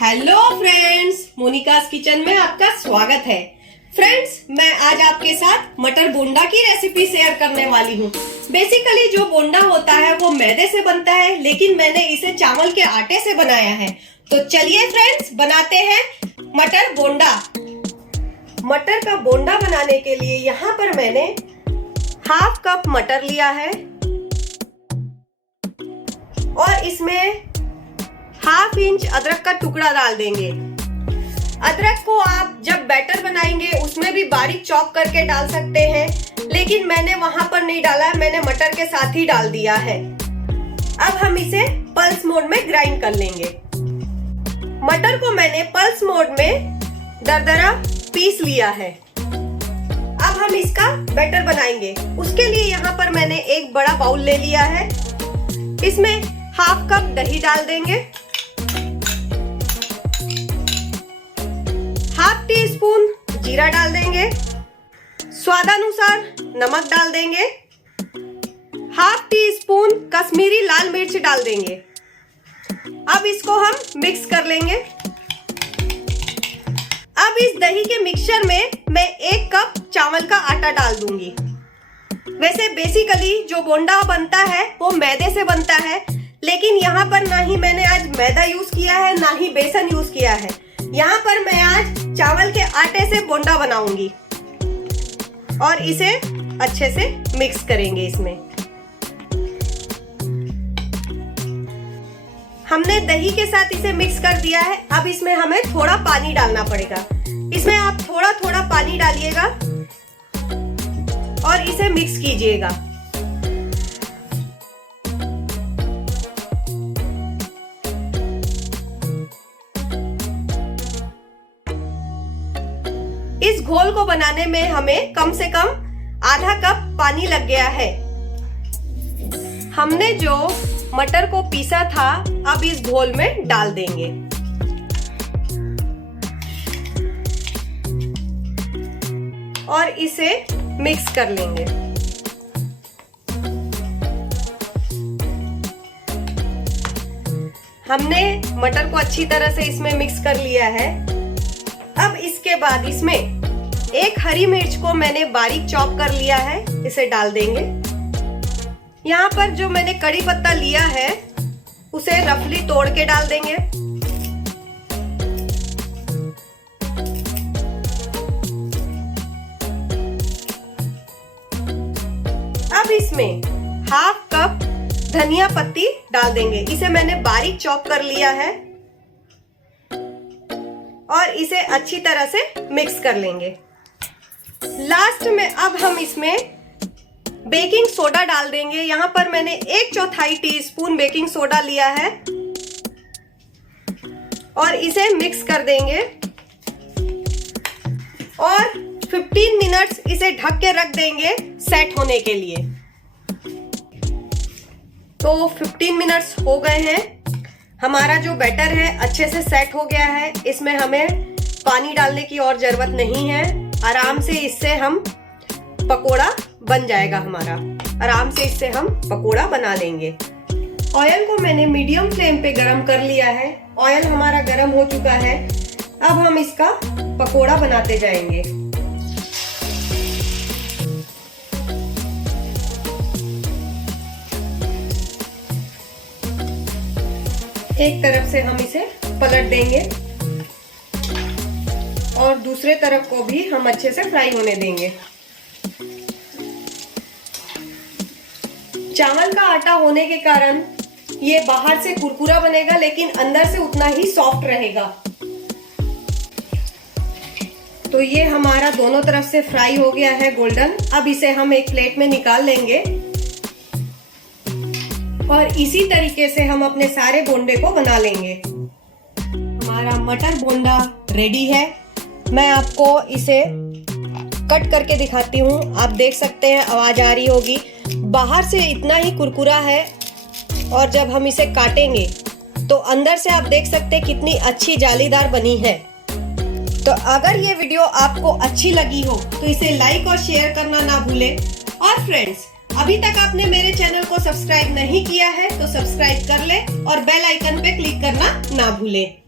Hello friends, Monika's kitchen में आपका स्वागत है। फ्रेंड्स, मैं आज आपके साथ मटर बोंडा की रेसिपी शेयर करने वाली हूँ। बेसिकली जो बोंडा होता है वो मैदे से बनता है, लेकिन मैंने इसे चावल के आटे से बनाया है। तो चलिए फ्रेंड्स, बनाते हैं मटर बोंडा। मटर का बोंडा बनाने के लिए यहाँ पर मैंने हाफ कप मटर लिया है और इसमें हाफ इंच अदरक का टुकड़ा डाल देंगे। अदरक को आप जब बैटर बनाएंगे उसमें भी बारीक चॉप करके डाल सकते हैं, लेकिन मैंने वहां पर नहीं डाला है, मैंने मटर के साथ ही डाल दिया है। अब हम इसे पल्स मोड में ग्राइंड कर लेंगे। मटर को मैंने पल्स मोड में दरदरा पीस लिया है। अब हम इसका बैटर बनाएंगे। उसके लिए यहाँ पर मैंने एक बड़ा बाउल ले लिया है। इसमें हाफ कप दही डाल देंगे, हाफ टी स्पून जीरा डाल देंगे, स्वादानुसार नमक डाल देंगे, हाफ टी स्पून कश्मीरी लाल मिर्च डाल देंगे। अब इसको हम मिक्स कर लेंगे। अब इस दही के मिक्सचर में मैं 1 कप चावल का आटा डाल दूंगी। वैसे बेसिकली जो बोंडा बनता है वो मैदे से बनता है, लेकिन यहाँ पर ना ही मैंने आज मैदा यूज किया है ना ही बेसन यूज किया है। यहाँ पर मैं आज चावल के आटे से बोंडा बनाऊंगी और इसे अच्छे से मिक्स करेंगे। इसमें हमने दही के साथ इसे मिक्स कर दिया है। अब इसमें हमें थोड़ा पानी डालना पड़ेगा। इसमें आप थोड़ा थोड़ा पानी डालिएगा और इसे मिक्स कीजिएगा। इस घोल को बनाने में हमें कम से कम आधा कप पानी लग गया है। हमने जो मटर को पीसा था अब इस घोल में डाल देंगे। और इसे मिक्स कर लेंगे। हमने मटर को अच्छी तरह से इसमें मिक्स कर लिया है। अब इसके बाद इसमें एक हरी मिर्च को मैंने बारीक चॉप कर लिया है, इसे डाल देंगे। यहाँ पर जो मैंने कड़ी पत्ता लिया है उसे रफली तोड़ के डाल देंगे। अब इसमें हाफ कप धनिया पत्ती डाल देंगे। इसे मैंने बारीक चॉप कर लिया है और इसे अच्छी तरह से मिक्स कर लेंगे। लास्ट में अब हम इसमें बेकिंग सोडा डाल देंगे। यहाँ पर मैंने 1/4 टीस्पून बेकिंग सोडा लिया है और इसे मिक्स कर देंगे और 15 मिनट्स इसे ढक के रख देंगे सेट होने के लिए। तो 15 मिनट्स हो गए हैं। हमारा जो बैटर है अच्छे से सेट हो गया है। इसमें हमें पानी डालने की और जरूरत नहीं है। आराम से इससे हम पकोड़ा बन जाएगा हमारा। आराम से इससे हम पकोड़ा बना लेंगे। ऑयल को मैंने मीडियम फ्लेम पे गरम कर लिया है। ऑयल हमारा गरम हो चुका है। अब हम इसका पकोड़ा बनाते जाएंगे। एक तरफ से हम इसे पलट देंगे और दूसरे तरफ को भी हम अच्छे से फ्राई होने देंगे। चावल का आटा होने के कारण ये बाहर से कुरकुरा बनेगा, लेकिन अंदर से उतना ही सॉफ्ट रहेगा। तो ये हमारा दोनों तरफ से फ्राई हो गया है गोल्डन। अब इसे हम एक प्लेट में निकाल लेंगे और इसी तरीके से हम अपने सारे बोंडे को बना लेंगे। हमारा मटर बोंडा रेडी है। मैं आपको इसे कट करके दिखाती हूँ। आप देख सकते हैं, आवाज आ रही होगी। बाहर से इतना ही कुरकुरा है और जब हम इसे काटेंगे तो अंदर से आप देख सकते हैं कितनी अच्छी जालीदार बनी है। तो अगर ये वीडियो आपको अच्छी लगी हो तो इसे लाइक और शेयर करना ना भूलें। और फ्रेंड्स, अभी तक आपने मेरे चैनल को सब्सक्राइब नहीं किया है तो सब्सक्राइब कर ले और बेल आइकन पे क्लिक करना ना भूलें।